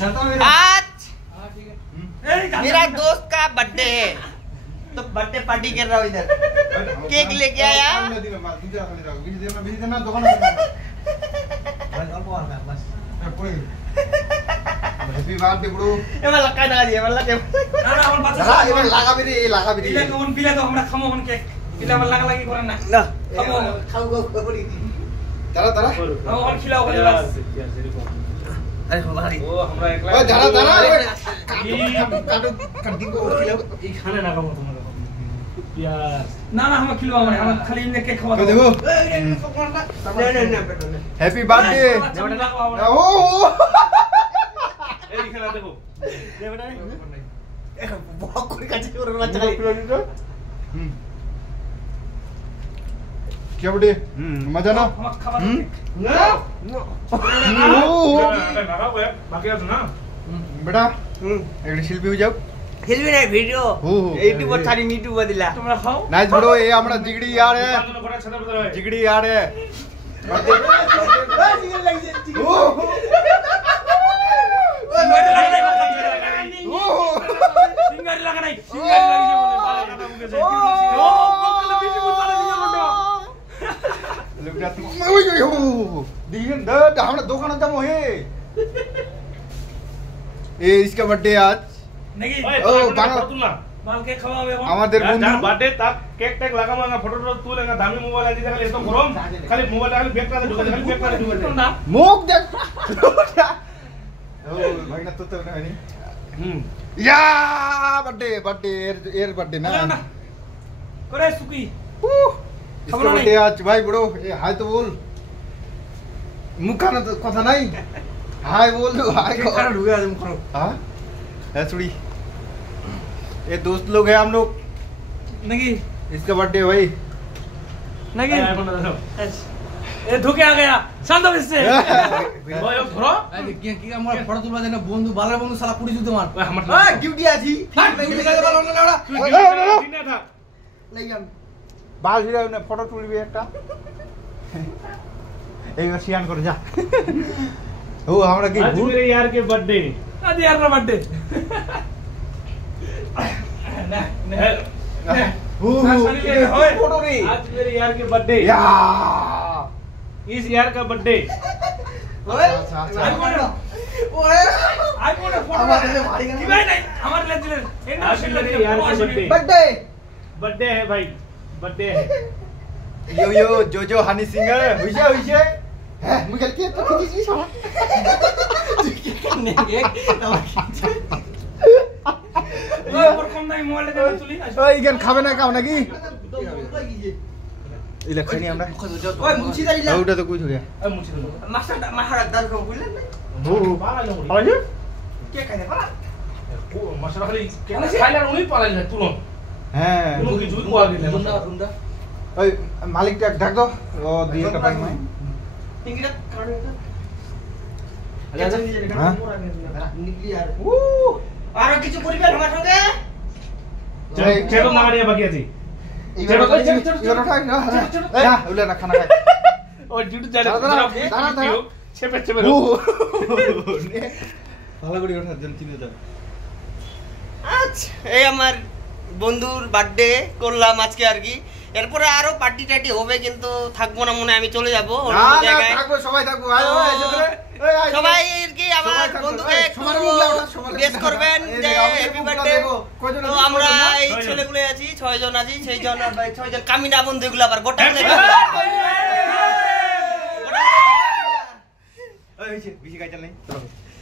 आज मेरा दोस्त का बर्थडे है तो बर्थडे पार्टी कर रहा हूँ इधर केक लेके आया हैप्पी बर्थडे ब्रो एमा लगा लगा दिए वाला के ना ना हमर बात एमा लगा भी रे लगा भी रे पिला कोन पिला तो हमरा खमो मन केक पिला मन लगा लगी करे ना ना खमो खाऊ गो पड़ी तरा तरा हम और खिलाओ करे बस अरे बाहरी ओ हमरा एकला ओए धरा धरा काटो कंटिन्यू को खिलाओ ई खाने ना खमो तुमरा प्यार ना ना हम खिलाओ हम खाली इने केक खवा देखो नहीं हैप्पी बर्थडे ओ ए खेला देखो दे बेटा बहुत कोई काचे कर रहा चले क्या बड़े मजा ना हम खवा ना बाकी আছে না बेटा एक शिल्पी हो जाओ फिल्मी नहीं वीडियो यूट्यूब पर थारी यूट्यूब पर दिला তোমরা খাও नाइस ब्रो ये हमारा जिगड़ी यार है जिगड़ी यार है সিঙ্গারি লাগা নাই সিঙ্গারি লাগিছে বলে বালা কাটা মুখে যাই ও কোকলে বিজি মুত বালা দিয়ে লন্ডো लोग ना तुम ओए ओए ओ दिखन द हमरा दुकान जामो हे ये इसका बर्थडे आज নাকি ও বাংলা তুলনা মালকে খাওয়াবে আমাদের বন্ধু যার বার্থডে তার কেক টেক লাগাবো না ফটো তুলে না দামি মোবাইল আছে খালি এত গরম খালি মোবাইল খালি ব্যাগটাতে ঢুকে খালি ব্যাগটাতে ঢুকে না मुख देख ओ भाई ना तो नहीं या बर्थडे बर्थडे एयर बर्थडे ना না করে সুকি इसका बर्थडे आज भाई बड़ो ये हाय तो बोल मुखा ना तो कथा नहीं हाय बोल दो हाय को ढूंढा तुम करो हां ऐसुड़ी ये दोस्त लोग हैं हम लोग নাকি इसका बर्थडे भाई নাকি এ ঢুকে आ गया शांत बसছে ওই ধরো কি কি আমরা ফটো তুলবা দেনা বন্ধু ভালো বন্ধু শালা পুরি জুতো মার আমার ওই ডিউটি আছি ডিউটি কাজে ভালো না ওরা দিনে থাক লাগান बाल हिरा ने फोटो তুলবি একটা এইবার শিয়ান করে যা ও আমরা কি आज मेरे यार के बर्थडे আজ यार का बर्थडे না না फोटो रे आज मेरे यार के बर्थडे या इस यार का बर्थडे ওই আইফোন ওই আইফোন ফটো আমাদের ভারী কি ভাই নাই আমার লেজিলেন आज मेरे यार के बर्थडे बर्थडे बर्थडे है भाई बर्थडे है यो यो जो हनी सिंगर हुइसे है मुझे के तो खींची छोड़ा करने के এই উপর কম নাই মোবাইলে দেন তুলি ওই ইগান খাবে না কাও নাকি ইলা খাইনি আমরা ওই মুছি দাঁড়ি যা ওটা তো কই ধরিয়া মুছি দিল মাস্টার মাহারাক দান কম বুঝলেন না ও আরে কে খাইতে পারা ও মশলা খালি খাইলার উনি পালাইলেন তুলন হ্যাঁ কোনো কিছু কোয়া গেল সুন্দর ওই মালিকটা ডাক দাও ও দিয়ে একটা পাই নাই টিংকিটা কারণ হ্যাঁ? নিকলি আর আর কিছু করিবেন আমার সঙ্গে চেটো না গাড়ি বাকি আছে এইবার এইবার ঠাক না না ওলা না খানা খাই ও ডিউটি যাই দাঁড়া চেপে চেপে ও ভালো করে ওঠা জল চিনে যাও আচ্ছা এই আমার বন্ধুর বার্থডে করলাম আজকে আর কি এরপরে আরো পার্টি টার্টি হবে কিন্তু থাকবো না মনে আমি চলে যাবো অন্য জায়গায় থাকবো সবাই থাকবো সবাই কি আমার বন্ধুকে গেস করবেন যে হ্যাপি বার্থডে তো আমরা এই ছেলেগুলো আছি 6 জন আছি 6 জন আর ভাই 6 জন কামিনা বন্ধুগুলো আবার গোটা মিলে ওই বেশি কাজ নাই